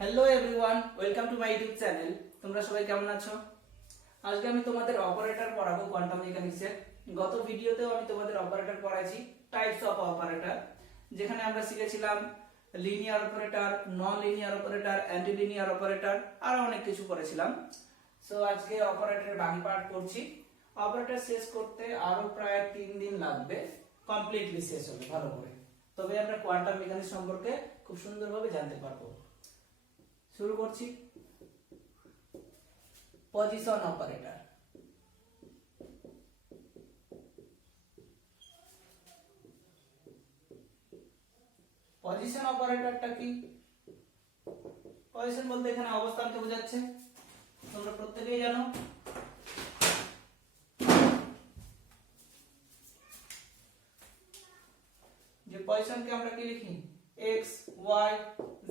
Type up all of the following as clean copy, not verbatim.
Hello everyone, welcome to my YouTube channel. তোমরা সবাই কেমন আছো? আজকে আমি তোমাদের অপারেটর পড়াবো কোয়ান্টাম মেকানিক্সের। গত ভিডিওতেও আমি তোমাদের অপারেটর পড়াইছি, টাইপস অফ অপারেটর, যেখানে আমরা শিখেছিলাম linear operator, non linear operator, anti linear operator, আরো অনেক কিছু পড়েছিলাম। সো আজকে অপারেটরের বাকি পার্ট করছি। অপারেটর শেষ করতে আরো প্রায় 3 দিন লাগবে, কমপ্লিটলি শেষ হবে ভালো করে। তবে আমরা কোয়ান্টাম মেকানিক্স সম্পর্কে খুব সুন্দরভাবে জানতে পারবো। শুরু করছি। Position operator. পজিশন অপারেটরটা কি? পজিশন বলতে এখানে অবস্থানকে বোঝাচ্ছে, তোমরা প্রত্যেকেই জানো। যে পজিশনকে আমরা কি লিখি? X, Y,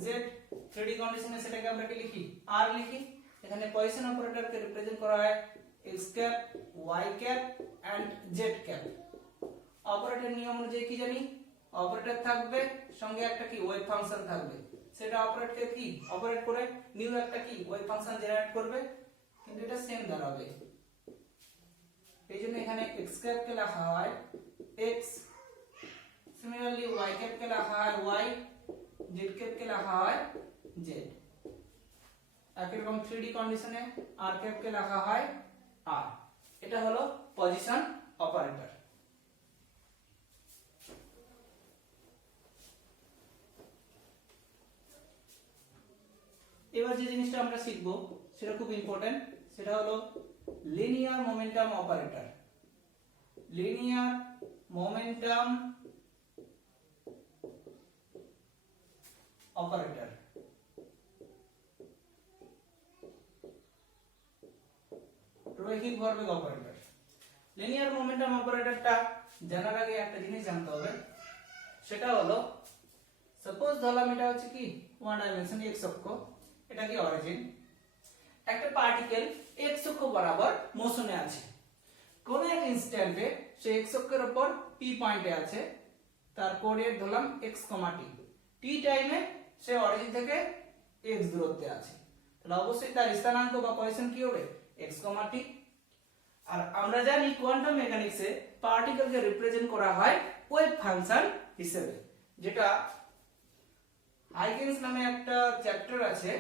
Z. 3D কন্ডিশনে সেটাকে আমরা কি লিখি? আর লিখি। এখানে পজিশন অপারেটরকে রিপ্রেজেন্ট করা হয় x cap, y cap and z cap. Operator নিয়ম অনুযায়ী কি জানি? অপারেটর থাকবে, সঙ্গে একটা কি ওয়েভ ফাংশন থাকবে। সেটা অপারেটরকে কি অপারেট করে নিউ একটা কি ওয়েভ ফাংশন জেনারেট করবে, কিন্তু এটা সেম দাঁড়াবে। এইজন্য এখানে x ক্যাপ কে লেখা হয় x, সিমিলারলি y ক্যাপ কে লেখা হয় y, z ক্যাপ কে লেখা হয় z। একই রকম 3D কন্ডিশনে r ক্যাপ কে লেখা হয় r। এটা হলো পজিশন অপারেটর। এবার যে জিনিসটা আমরা শিখবো সেটা খুব ইম্পর্টেন্ট, সেটা হলো linear momentum operator. Linear momentum operator. রৈখিক ভরবেগ অপারেটর। লিনিয়ার মোমেন্টাম অপারেটরটা জানার আগে একটা জিনিস জানতে হবে, সেটা হলো সাপোজ ধরলাম এটা হচ্ছে কি ওয়ান ডাইমেনশন এক্স অক্ষ, এটা কি অরিজিন। একটা পার্টিকেল এক্স অক্ষ বরাবর মোশনে আছে। কোন এক ইনস্ট্যান্টে সে এক্স অক্ষের উপর পি পয়েন্টে আছে, তার কোঅর্ডিনেট ধরলাম x, t। টি টাইমে সে অরিজিন থেকে x দূরত্বে আছে, তাহলে অবশ্যই তার স্থানাঙ্ক বা পজিশন কি হবে? x, t। আর আমরা জানি কোয়ান্টাম মেকানিক্সে পার্টিকেলকে রিপ্রেজেন্ট করা হয় ওয়েভ ফাংশন হিসেবে, যেটা হাইগেনস নামে একটা চ্যাপ্টার আছে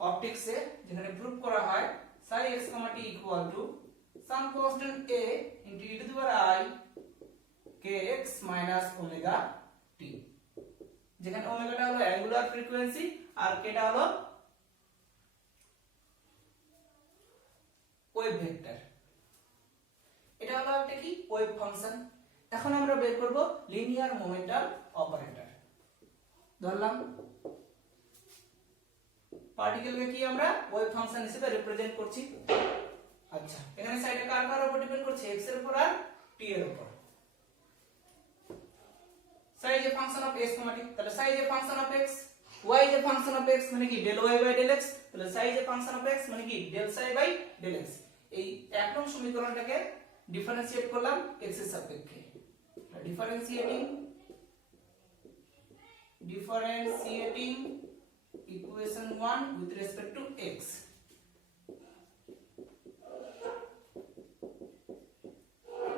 অপটিক্সে, যেখানে প্রুভ করা হয় psi x, t equal to some constant a into e to the power I kx minus omega t, যেখানে ওমেগাটা হলো অ্যাঙ্গুলার ফ্রিকোয়েন্সি আর কেটা হলো ওয়েভ ভেক্টর। এটা হলো একটা কি ওয়েভ ফাংশন। এখন আমরা বের করব লিনিয়ার মোমেন্টাম অপারেটর। ধরলাম পার্টিকেলকে কি আমরা ওয়েভ ফাংশন হিসেবে রিপ্রেজেন্ট করছি। আচ্ছা, এখানে সাইডে কার কার উপর ডিপেন্ড করছে? x এর উপর আর t এর উপর। psi is a function of s, t, তাহলে psi is a function of x, y is a function of x মানে কি del y by del x, তাহলে psi is a function of x মানে কি del psi by del x। এই এক নং সমীকরণটাকে differentiate করলাম x এর সাপেক্ষে। Differentiating equation 1 with respect to x।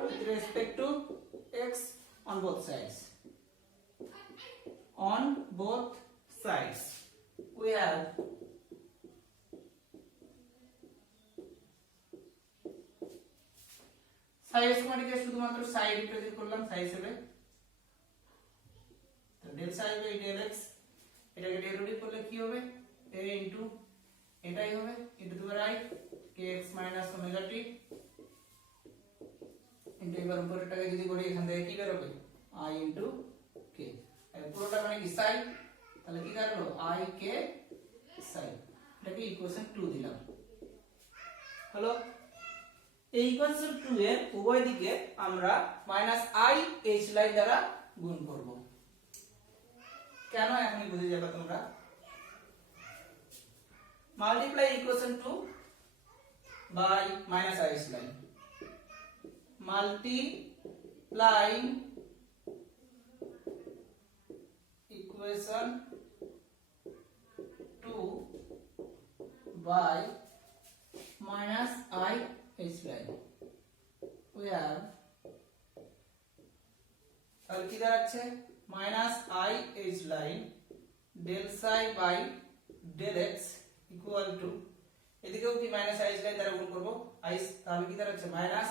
with respect to x on both sides. On both sides we have psi s কে শুধুমাত্র psi represent করলাম psi হিসেবে, তো del psi by del x, এটাকে ডেরিভেটিভ করলে কি হবে? a ইনটু এটাই হবে into the power i kx minus omega t into এবার উপরেরটাকে যদি করি এখান থেকে কি বের হবে? i into k। আর পুরোটা মানে কি psi, তাহলে কি দাঁড়ালো i k psi। এটাকে ইকুয়েশন 2 দিলাম। হলো এই ইকুয়েশন 2 এর উভয় দিকে আমরা -i h লাইন দ্বারা গুণ করব। কেন এখনই বুঝে যাবে তোমরা। Multiply equation 2 by -i h line. multiplying equation by minus I H line where তাহলে কি দাঁড়াচ্ছে minus i h line del psi by del x equal to এদিকেও কি মাইনাস আই এইচ লাইন দ্বারা গুণ করব আই তাহলে কি দাঁড়াচ্ছে minus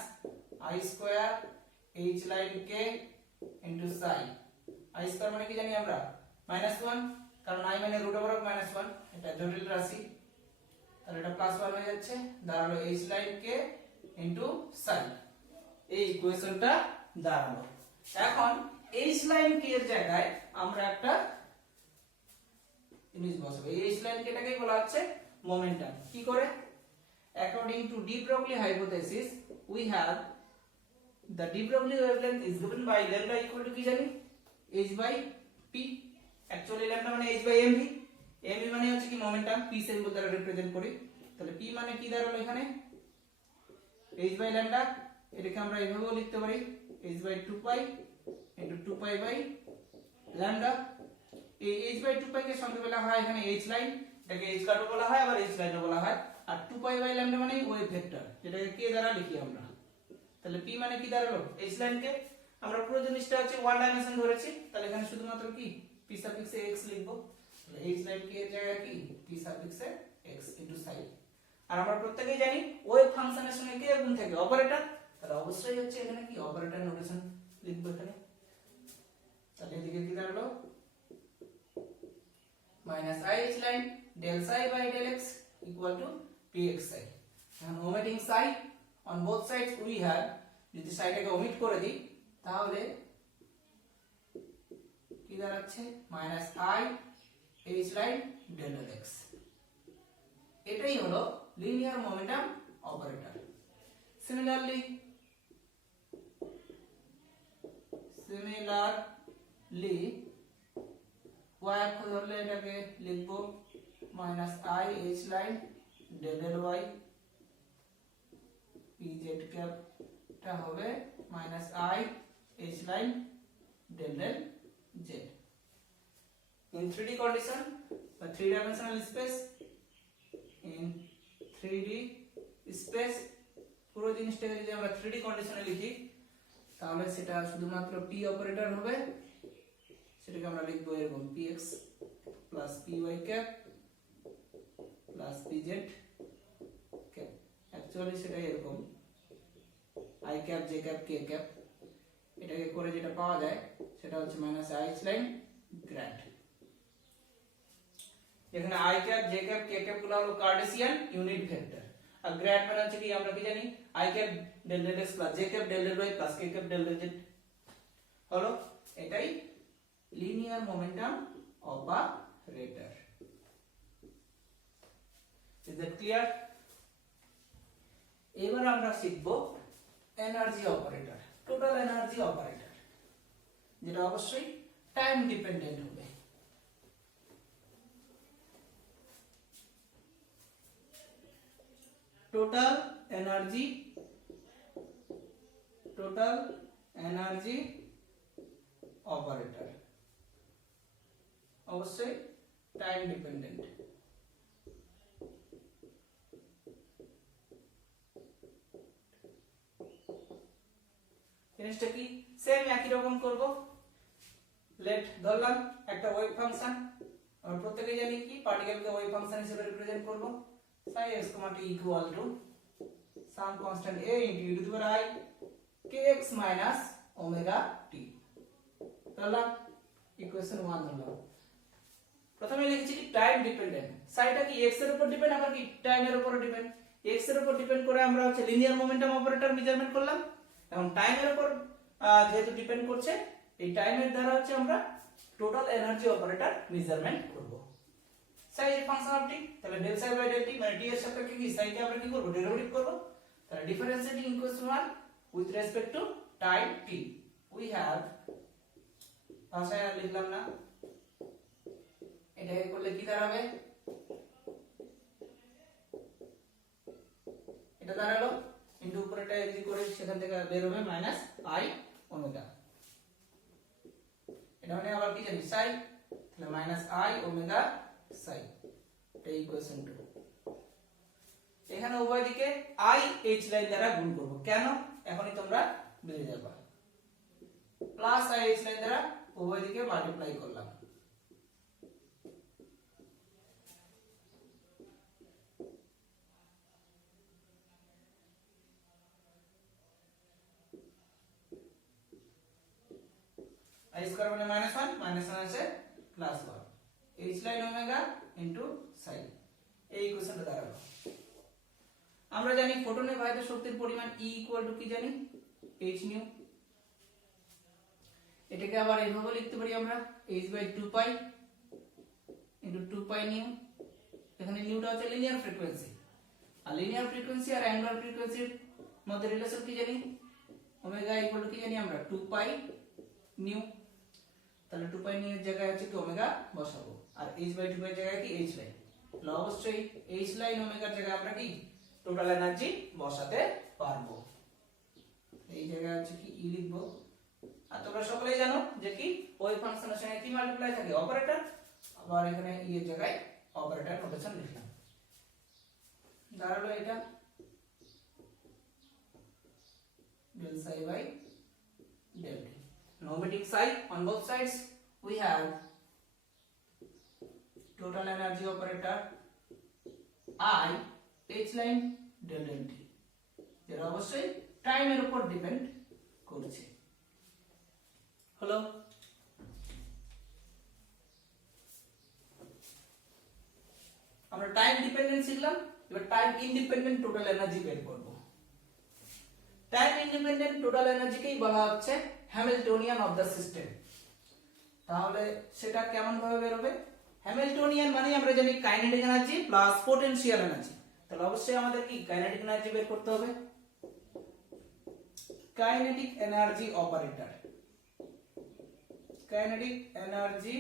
I square H line K into Sai I square মানে কি জানি আমরা -1 কারণ i মানে রুট ওভার অফ -1 এটা জটিল রাশি তাহলে এটা +1 হয়ে যাচ্ছে দাঁড়ালো h লাইন কে ইনটু সাই এই ইকুয়েশনটা দাঁড়ালো এখন h লাইন কে এর জায়গায় আমরা একটা জিনিস বসাবো h লাইন কে এটাকে বলা হচ্ছে মোমেন্টাম কি করে according to de Broglie hypothesis we have the de Broglie wavelength is given by lambda equal to কি জানি h by p actually lambda মানে h by mv mv মানে হচ্ছে কি মোমেন্টাম p সিম্বল দ্বারা রিপ্রেজেন্ট করি তাহলে p মানে কি দাঁড়ালো এখানে h by lambda এটাকে আমরা এইভাবেও লিখতে পারি h by 2 pi into 2 pi by lambda এই h by 2 pi কে সংক্ষেপে লেখা হয় এখানে h লাইন এটাকে h কার্ভ বলা হয় আবার h লাইনও বলা হয় আর 2 pi by lambda মানে ওয়েভ ভেক্টর যেটাকে k দ্বারা লিখি আমরা তাহলে p মানে কি দাঁড়ালো h লাইন কে আমরা পুরো জিনিসটা হচ্ছে ওয়ান ডাইমেনশন ধরেছি তাহলে এখানে শুধুমাত্র কি p সাফিক্সে x লিখবো তাহলে h লাইন কে এর জায়গায় কি p সাফিক্সে x ইনটু sin আর আমরা প্রত্যেকই জানি ওয়েভ ফাংশনের সঙ্গে কে গুণ থাকে অপারেটর তাহলে অবশ্যই হচ্ছে এখানে কি অপারেটর নোটেশন লিখবো এখানে তাহলে এদিকে কি দাঁড়ালো -i h line del psi by del x equal to pxi এখন omitting psi on both sides we have যদি সাইডটাকে omit করে দিই তাহলে কি দাঁড়াচ্ছে -i h line del x এটাই হলো linear momentum operator similarly y অক্ষ ধরলে এটাকে লিখবো -i h line del y pz cap টা হবে -i h line del z in 3D condition বা 3 dimensional space in 3D space পুরো জিনিসটাকে যদি আমরা 3D কন্ডিশনে লিখি তাহলে সেটা শুধুমাত্র p অপারেটর হবে সেটাকে আমরা লিখব এরকম px py cap pz cap actually সেটা এরকম i cap j cap k cap এটাকে করে যেটা পাওয়া যায় সেটা হচ্ছে -i h লাইন গ্র্যাড এখানে i cap j cap k cap গুলো হলো কার্টেসিয়ান ইউনিট ভেক্টর আর গ্র্যাড মানে হচ্ছে কি আমরা কি জানি i cap del x j cap del y k cap del z হলো এটাই linear momentum operator is that clear এবার আমরা শিখব energy operator total energy operator যেটা অবশ্যই টাইম ডিপেন্ডেন্ট হবে টোটাল এনার্জি অপারেটর অবশ্যই টাইম ডিপেন্ডেন্ট জিনিসটা কি সেম একই রকম করব লেট ধরলাম একটা ওয়েভ ফাংশন আমরা প্রত্যেকই জানি কি পার্টিকেলকে ওয়েভ ফাংশন হিসেবে রিপ্রেজেন্ট করব psi x, t equal to some constant a into e to the power I kx minus omega t ধরলাম ইকুয়েশন 1 ধরলাম প্রথমে লিখেছি কি টাইম ডিপেন্ডেন্ট সাইটা কি x এর উপর ডিপেন্ড আবার কি টাইমের উপর ডিপেন্ড x এর উপর ডিপেন্ড করে আমরা হচ্ছে লিনিয়ার মোমেন্টাম অপারেটর মেজারমেন্ট করলাম এখন টাইমের উপর যেহেতু ডিপেন্ড করছে এই টাইমের দ্বারা হচ্ছে আমরা টোটাল এনার্জি অপারেটর মেজারমেন্ট করব সাই এর ফাংশন অফ টি তাহলে del psi by del t মানে t এর সাপেক্ষে কি সাইকে আমরা কি করব ডেরিভেটিভ করব তাহলে differentiating equation 1 with respect to time t we have ভাষায় আর লিখলাম না এটাকে করলে কি দাঁড়াবে এটা দাঁড়ালো ইনটু উপরেটা যদি করে সেখান থেকে বের হবে -i ওমেগা এটা মানে আবার কি জানি সাই তাহলে -i ওমেগা সাই এটা ইকুয়েশন 2। এখানে উভয় দিকে I H লাইন দ্বারা গুণ করব, কেন এখনই তোমরা বুঝে যাবে। প্লাস I H লাইন দ্বারা উভয় দিকে মাল্টিপ্লাই করলাম। I স্কয়ার মানে -1, -1 আছে +1, H লাইন ওমেগা ইনটু সাই, এই ইকুয়েশনটা দাঁড়ালো। আমরা জানি ফোটনে বাহিত শক্তির পরিমাণ E কি জানি, h নিউ। এটাকে আবার এইভাবে লিখতে পারি আমরা h/2 পাই ইনটু 2 পাই নিউ। এখানে নিউটা হচ্ছে লিনিয়ার ফ্রিকোয়েন্সি, আর লিনিয়ার ফ্রিকোয়েন্সি আর অ্যাঙ্গুলার ফ্রিকোয়েন্সির মধ্যে রিলেশন কি জানি, ওমেগা কি জানি আমরা 2 পাই নিউ। তাহলে 2 পাই নিউ এর জায়গায় আছে কি ওমেগা বসাবো, আর h/2 পাই জায়গায় কি h লাইন। তাহলে অবশ্যই h লাইন ওমেগার জায়গায় আমরা কি টোটাল এনার্জি বসাতে পারবো। এই জায়গায় আছে কি ই লিখবো। আর তোমরা সকলেই জানো যে কি ওই ফাংশনের সঙ্গে কি মাল্টিপ্লাই থাকে, অপারেটর। আবার এখানে ই এর জায়গায় অপারেটর নোটেশন লিখলাম, দাঁড়ালো এটা del psi by del t. Now omitting psi on both sides, we have total energy operator I H line del t, যেটা অবশ্যই টাইমের উপর ডিপেন্ড করছে। হলো আমরা টাইম ডিপেন্ডেন্ট শিখলাম, এবার টাইম ইন্ডিপেন্ডেন্ট টোটাল এনার্জি বের করব। টাইম ইন্ডিপেন্ডেন্ট টোটাল এনার্জিকেই বলা হচ্ছে হ্যামিল্টনিয়ান অফ দ্য সিস্টেম। তাহলে সেটা কেমন ভাবে বের হবে, হ্যামিল্টনিয়ান মানে আমরা জানি kinetic energy plus potential energy. তাহলে অবশ্যই আমাদের কি কাইনেটিক এনার্জি বের করতে হবে, kinetic energy operator, kinetic energy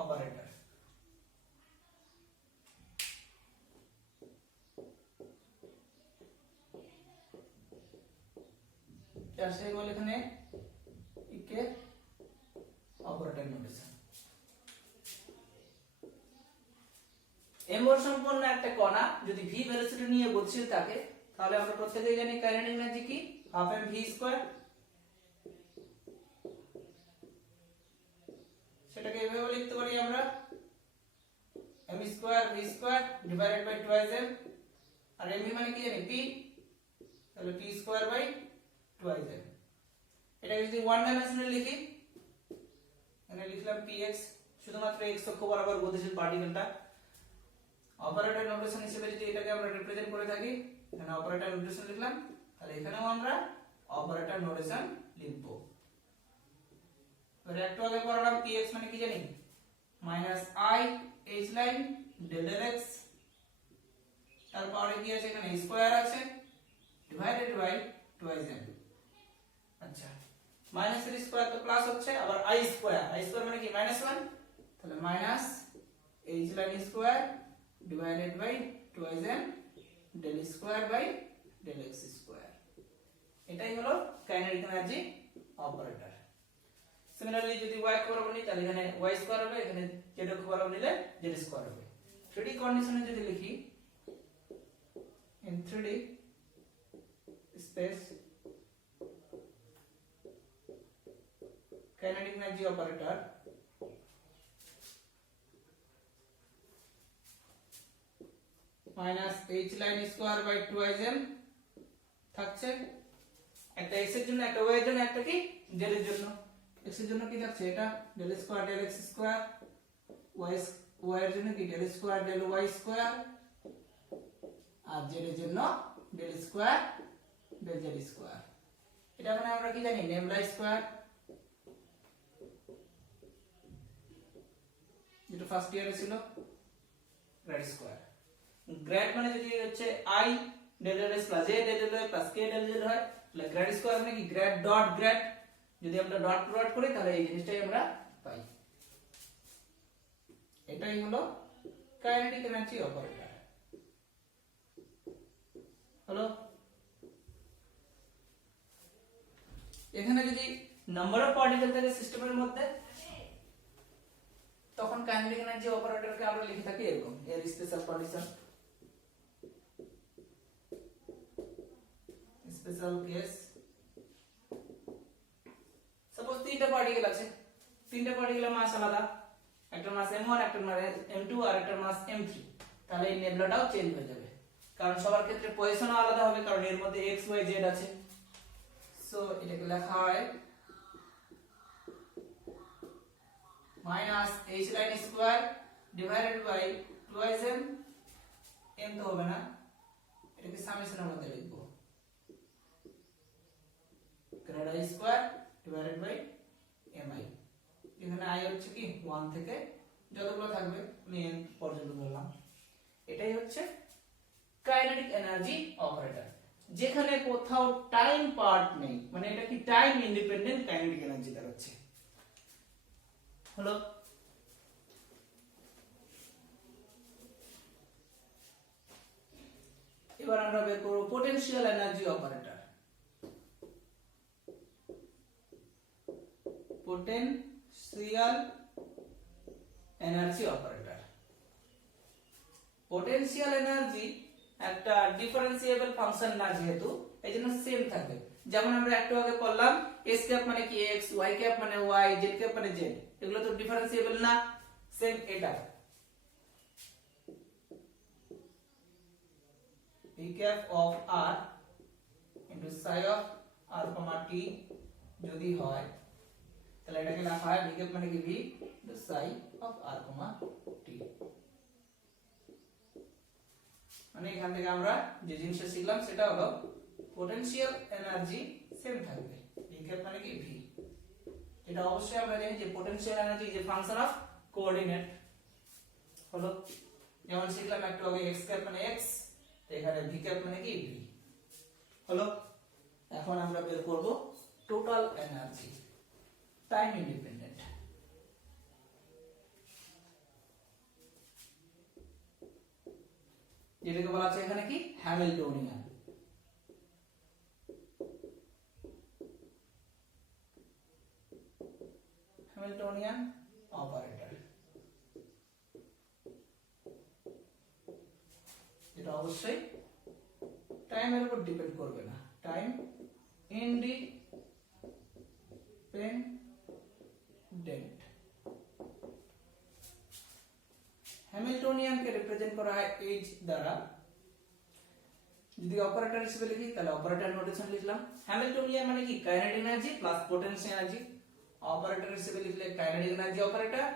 operator. সেই বলে এখানে ইকে অপারেটর নোটেশন। এমবর সম্পন্ন একটা কণা যদি v ভেলোসিটি নিয়ে গতিশীল থাকে, তাহলে আমরা প্রত্যেকেই জানি কাইনেটিক এনার্জি কি হাফ এম ভি স্কয়ার। সেটাকে এভাবে লিখতে পারি আমরা m square v square divided by 2m, আর mv মানে কি জানি p, তাহলে p স্কয়ার বাই 2m। এটা যদি ওয়ান ডাইমেনশনাল লিখি, এখানে লিখলাম px, শুধুমাত্র x অক্ষ বরাবর গতিশীল পার্টিকেলটা। অপারেটর নোটেশন হিসেবে যদি এটাকে আমরা রিপ্রেজেন্ট করে থাকি, এখানে অপারেটর নোটেশন লিখলাম, তাহলে এখানেও আমরা অপারেটর নোটেশন লিখব। এবার একটু আগে পড়ালাম px মানে কি জানি -i h line del x, তারপরে কি আছে এখানে স্কয়ার আছে ডিভাইডেড বাই 2m। আচ্ছা, মাইনাস এর স্কয়ার তো প্লাস হচ্ছে, আবার i স্কয়ার মানে কি -1, তাহলে minus h line square divided by 2m del square by del x square. এটাই হলো কাইনেটিক এনার্জি অপারেটর। সিমিলারলি যদি y বরাবর নিই, তাহলে এখানে y স্কয়ার হবে, এখানে z বরাবর নিলে z স্কয়ার হবে। 3D কন্ডিশনে যদি লিখি, in 3D space kinetic energy operator minus h line square by 2m থাকছে, একটা x এর জন্য, একটা y এর জন্য, একটা কি z এর জন্য। x এর জন্য কি থাকছে, এটা del square del x square, y এর জন্য কি del square del y square, আর z এর জন্য del square del z square. এটা মানে আমরা কি জানি ল্যামডা স্কয়ার, যেটা ফার্স্ট ইয়ারে ছিল, গ্রেড স্কয়ার। গ্রেড মানে যদি হচ্ছে i del s plus a del y plus k del z হয়, তাহলে গ্রেড স্কয়ার মানে কি গ্রেড ডট গ্রেড। যদি আমরা ডট প্রোডাক্ট করি, তাহলে এই জিনিসটাই আমরা পাই। এটাই হলো কাইনেটিক এনার্জি অপারেটর। হলো, এখানে যদি নাম্বার অফ পার্টিকেল থাকে সিস্টেমের মধ্যে, তখন কাইনেটিক এনার্জি অপারেটরকে আমরা লিখে থাকি এরকম, এর special condition, special case. Suppose তিনটা পার্টিকেল আছে, তিনটা পার্টিকেলের মাস আলাদা, একটার মাস m1, একটার মাস m2 আর একটার মাস m3, তাহলে এই নেবুলাটাও চেঞ্জ হয়ে যাবে, কারণ সবার ক্ষেত্রে পজিশনও আলাদা হবে, কারণ এর মধ্যে x y z আছে। সো এটাকে লেখা হয় minus h line square divided by 2m, m তো হবে না, এটাকে সামেশনের মধ্যে লিখব, grad i square divided by mi। এখানে i হচ্ছে কি 1 থেকে যতগুলো থাকবে আমি n পর্যন্ত বললাম। এটাই হচ্ছে কাইনেটিক এনার্জি অপারেটর, যেখানে কোথাও টাইম পার্ট নেই, মানে এটা কি টাইম ইন্ডিপেন্ডেন্ট কাইনেটিক এনার্জি দাঁড়াচ্ছে। হলো এবার আমরা বের করব potential energy operator. Potential energy operator, potential energy একটা ডিফারেন্সিয়েবল ফাংশন না, যেহেতু এইজন্য সেম থাকবে। যেমন আমরা একটু আগে পড়লাম s ক্যাপ মানে কি x, y ক্যাপ মানে y, z ক্যাপ মানে z, এগুলো তো ডিফারেন্সিয়েবল না, সেম এটা p cap of r into psi of r, t যদি হয় তাহলে এটাকে লেখা হয় v cap মানে কি v into psi of r, t। মানে এখান থেকে আমরা যে জিনিসটা শিখলাম সেটা হলো পোটেনশিয়াল এনার্জি সেম থাকবে, v cap মানে কি v। এটা অবশ্যই আমরা জানি যে potential energy is a function of coordinate. হলো যেমন শিখলাম একটু আগে x cap মানে x, তো এখানে v cap মানে কি v। হলো এখন আমরা বের করব টোটাল এনার্জি, টাইম ইন্ডিপেন্ডেন্ট। যেটাকে বলা আছে এখানে কি হ্যামিল্টনিয়ান। হ্যামিল্টনিয়ান অপারেটর, যেটা অবশ্যই টাইমের উপর ডিপেন্ড করবে না, টাইম ইন্ডিপেন্ডেন্ট। হ্যামিল্টনিয়ানকে রিপ্রেজেন্ট করা হয় h দ্বারা। যদি অপারেটর হিসেবে লিখি তাহলে অপারেটর নোটেশন লিখলাম, হ্যামিল্টনিয়ান মানে কি kinetic energy plus potential energy. Operator হিসেবে লিখলে kinetic energy operator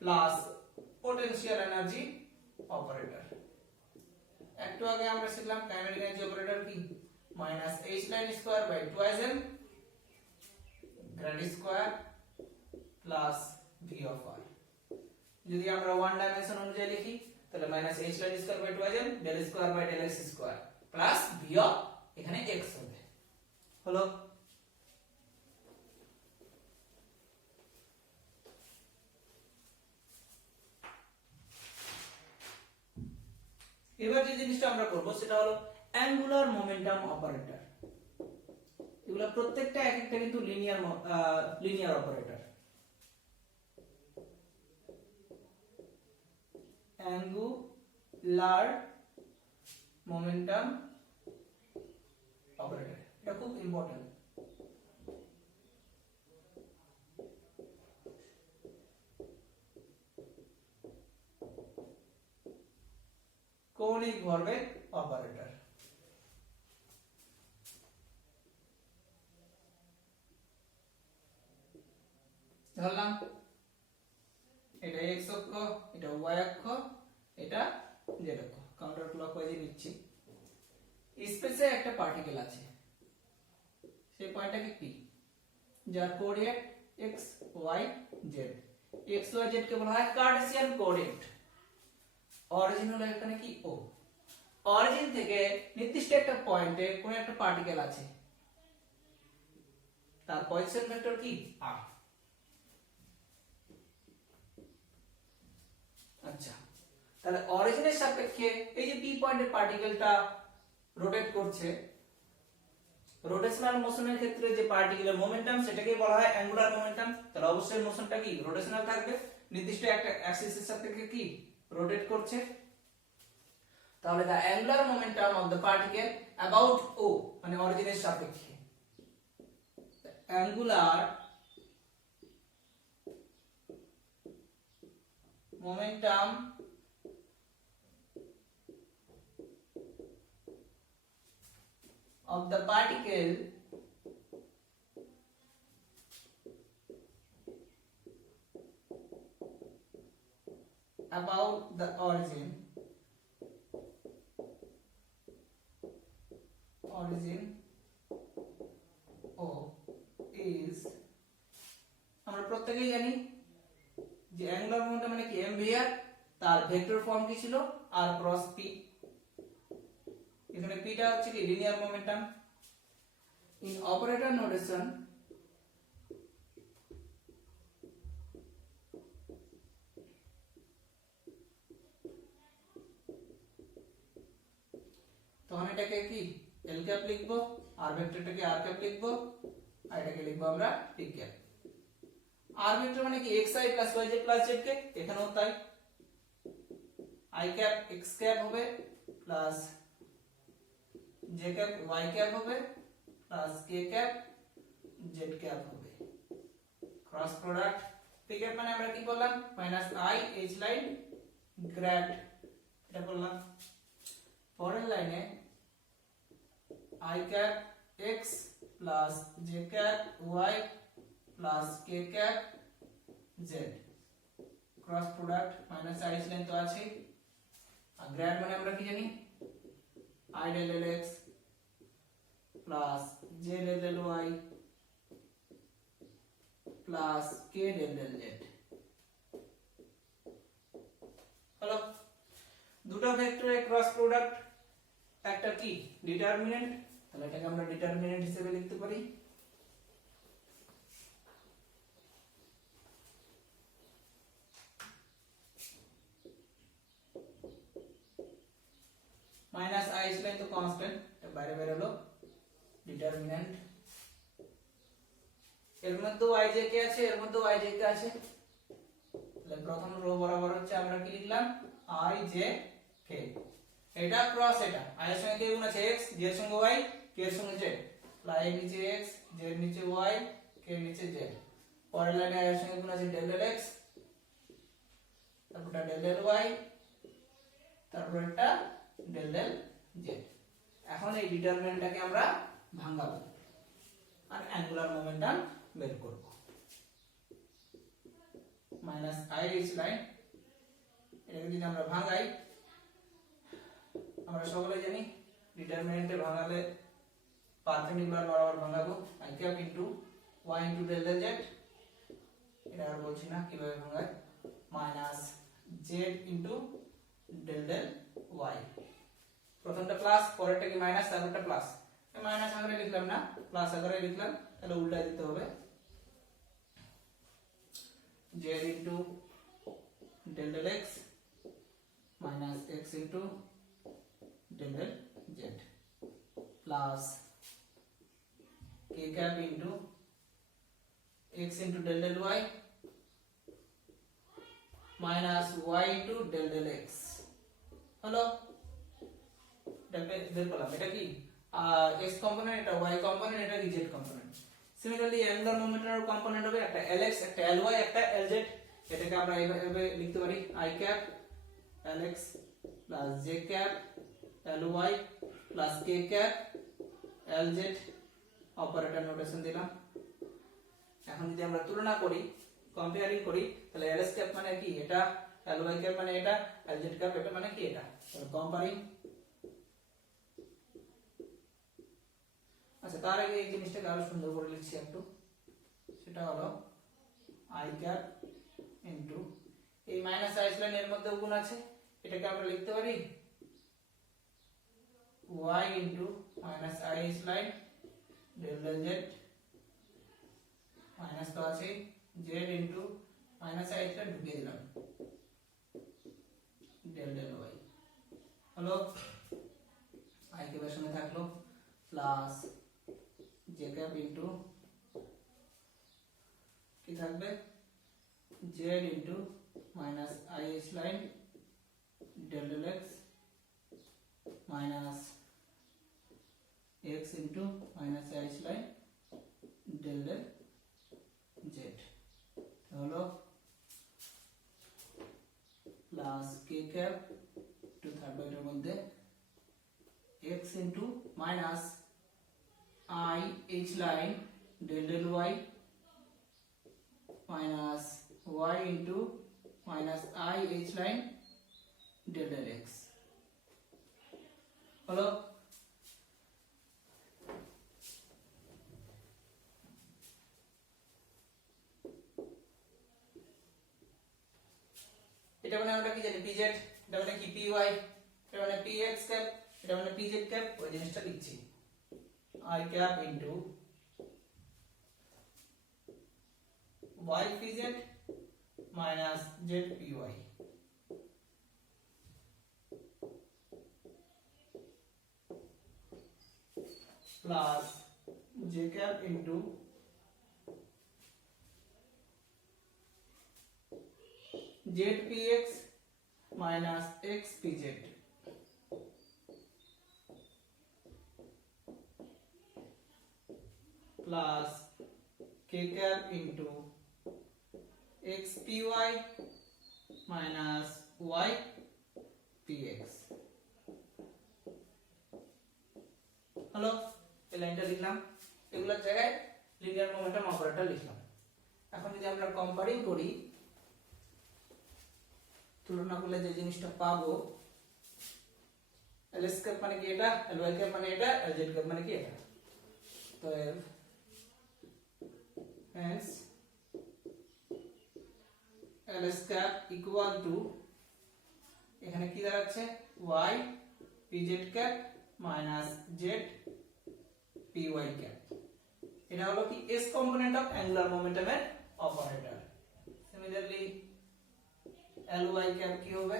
plus potential energy operator. একটু আগে আমরা শিখলাম কাইনেটিক এনার্জি অপারেটর কি minus h line square by 2m grad square plus v of r। যদি আমরা ওয়ান ডাইমেনশন অনুযায়ী লিখি তাহলে minus h line square by 2m del square by del x square plus v of এখানে x হবে। হলো এবার যে জিনিসটা আমরা করব সেটা হলো অ্যাঙ্গুলার মোমেন্টাম অপারেটর। এগুলা প্রত্যেকটা এক একটা কিন্তু linear operator. Angular momentum operator, এটা খুব ইম্পর্টেন্ট। কৌণিক ভরবেগ অপারেটর। ধরলাম এটা x অক্ষ, এটা y অক্ষ, এটা z অক্ষ, কাউন্টার ক্লকওয়াইজে নিচ্ছি। স্পেসে একটা পার্টিকেল আছে, সেই পয়েন্টটাকে কি যার coordinate x y z, x y z কে বলা হয় কার্টেসিয়ান কোঅর্ডিনেট। অরিজিন হলো এখানে কি o, অরিজিন থেকে নির্দিষ্ট একটা পয়েন্টে কোন একটা পার্টিকেল আছে, তার পজিশন ভেক্টর কি r। আচ্ছা, তাহলে অরিজিনের সাপেক্ষে এই যে p পয়েন্টের পার্টিকেলটা রোটেট করছে, রোটেশনাল মোশনের ক্ষেত্রে যে পার্টিকুলার মোমেন্টাম সেটাকে বলা হয় অ্যাঙ্গুলার মোমেন্টাম। তাহলে অবশ্যই মোশনটা কি রোটেশনাল থাকবে, নির্দিষ্ট একটা অ্যাক্সিসের সাপেক্ষে কি রোটেট করছে, তাহলে the angular momentum of the particle about O মানে অরিজিনের সাপেক্ষে, angular momentum of the particle about the origin O is, আমরা প্রত্যেকেই জানি যে অ্যাঙ্গুলার মোমেন্টাম মানে কি mvr, তার ভেক্টর ফর্ম কি ছিল r ক্রস p, এখানে p টা হচ্ছে কি linear momentum. In operator notation তখন এটাকে কি এল ক্যাপ লিখবো, আর ভেক্টরটাকে আর ক্যাপ লিখবো, আর এটাকে লিখবো আমরা পি ক্যাপ। আর ভেক্টর মানে কি xi plus yj plus z, এখানেও তাই i ক্যাপ x ক্যাপ হবে plus j cap y cap হবে plus k cap z cap হবে, ক্রস প্রোডাক্ট। p ক্যাপ মানে আমরা কি বললাম minus i h line grad, এটা বললাম। পরের লাইনে i cap x plus j cap y plus k cap z, cross product minus i line তো আছে, আর গ্রেড মানে আমরা কি জানি i del del x plus j del del y plus k del del z। হলো দুটো ভেক্টরের cross product, একটা কি ডিটারমিনেন্ট, তাহলে এটাকে আমরা ডিটারমিনেন্ট হিসেবে লিখতে পারি মাইনাস i লাইন তো কনস্ট্যান্ট, এটা বাইরে বের হলো ডিটারমিনেন্ট। এর মধ্যে yj কে আছে, এর মধ্যে yj কে আছে, তাহলে প্রথম রো বরাবর হচ্ছে আমরা কি লিখলাম ij k, এটা ক্রস এটা i এর সঙ্গে কে গুণ আছে x, j এর সঙ্গে y, k এর সঙ্গে z, তাহলে i এর নিচে x, j এর নিচে y, k এর নিচে z। পরের লাইনে i এর সঙ্গে গুণ আছে del del x, তারপরটা del del y, তারপর একটা del del z। এখন এই ডিটারমিনেন্টটাকে আমরা ভাঙাবো আর অ্যাঙ্গুলার মোমেন্টাম বের করব। মাইনাস i h লাইন, এটাকে যদি আমরা ভাঙাই, আমরা সকলে জানি ডিটারমিনেন্টে ভাঙালে পারপেন্ডিকুলার বরাবর ভাঙাবো, i cap into y into del del z, এটা আর বলছি না কিভাবে ভাঙায়, minus z into del del y, প্রথমটা প্লাস পরেরটা কি মাইনাস তারপরটা প্লাস, মাইনাস আকারে লিখলাম না প্লাস আকারে লিখলাম, তাহলে উল্টা দিতে হবে z into del del x minus x into del del z plus k cap into x into del del y minus y into del del x। হলো এটা বের করলাম, এটা কি x কম্পোনেন্ট, এটা y কম্পোনেন্ট, এটা কি z কম্পোনেন্ট। সিমিলারলি অ্যাঙ্গুলার মোমেন্টামের কম্পোনেন্ট হবে একটা lx, একটা ly, একটা lz, এটাকে আমরা এইভাবে লিখতে পারি i cap lx plus j cap ly plus k cap lz, operator notation দিলাম। এখন যদি আমরা তুলনা করি, কম্পেয়ারিং করি, তাহলে ls ক্যাপ মানে কি এটা, ly ক্যাপ মানে এটা, lz ক্যাপ এটা মানে কি এটা, তাহলে কম্পেয়ারিং। আচ্ছা, তার আগে এই জিনিসটাকে আরো সুন্দর করে লিখছি একটু, সেটা হলো i ক্যাপ ইনটু এই মাইনাস i লাইন এর মধ্যে গুণ আছে, এটাকে আমরা লিখতে পারি y into minus i line del del z minus তো আছে z ইনটু মাইনাস i টা ঢুকিয়ে দিলাম del del y। হলো i কে সামনে থাকলো প্লাস j ক্যাপ ইনটু কি থাকবে z into minus IH line del del x minus x into minus IH line del del z হলো plus k cap to third ব্র্যাকেটের মধ্যে x into minus IH line del del y minus y into minus IH line del del x হলো এটা মানে আমরা কি জানি pz, এটা মানে কি py, এটা মানে px ক্যাপ, এটা মানে pz ক্যাপ, ওই জিনিসটা লিখছি I cap into y pz minus z py plus j cap into z px minus x pz plus k cap into x py minus y px হলো এই লাইনটা লিখলাম, এগুলোর জায়গায় লিনিয়ার মোমেন্টাম অপারেটর লিখলাম। এখন যদি আমরা কম্পারিং করি, তুলনা করলে যে জিনিসটা পাবো, ls ক্যাপ মানে কি এটা, ly ক্যাপ মানে এটা, lz ক্যাপ মানে কি এটা, তো hence ls cap equal to এখানে কি দাঁড়াচ্ছে y pz cap minus z py cap. এটা হলো কি s কম্পোনেন্ট অফ অ্যাঙ্গুলার মোমেন্টামের অপারেটর। সিমিলারলি ly ক্যাপ কি হবে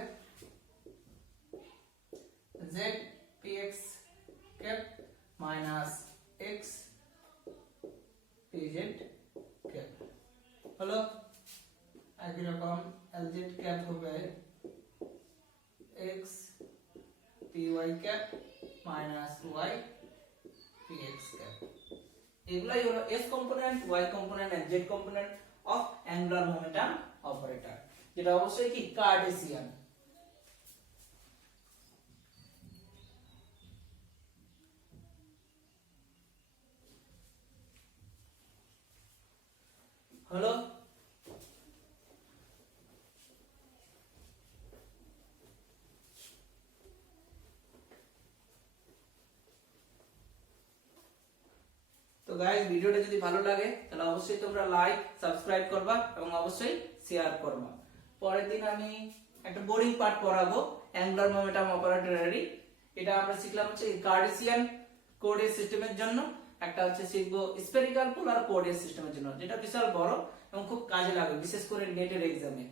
z px cap minus x pz cap হলো। একই রকম lz ক্যাপ হবে x py cap minus y px cap. এগুলাই হলো s component, y component and z component of angular momentum operator, যেটা অবশ্যই কি কার্টেসিয়ান। হলো তো গাইস, ভিডিওটা যদি ভালো লাগে তাহলে অবশ্যই তোমরা লাইক সাবস্ক্রাইব করবা এবং অবশ্যই শেয়ার করবা। পরের দিন আমি একটা বোরিং পার্ট পড়াবো অ্যাঙ্গুলার মোমেন্টাম অপারেটরেরই। এটা আমরা শিখলাম হচ্ছে কার্টেসিয়ান কোঅর্ডিনেট সিস্টেমের জন্য, একটা হচ্ছে শিখবো স্ফেরিক্যাল পোলার কোঅর্ডিনেট সিস্টেমের জন্য, যেটা বিশাল বড় এবং খুব কাজে লাগে বিশেষ করে নেটের এক্সামে।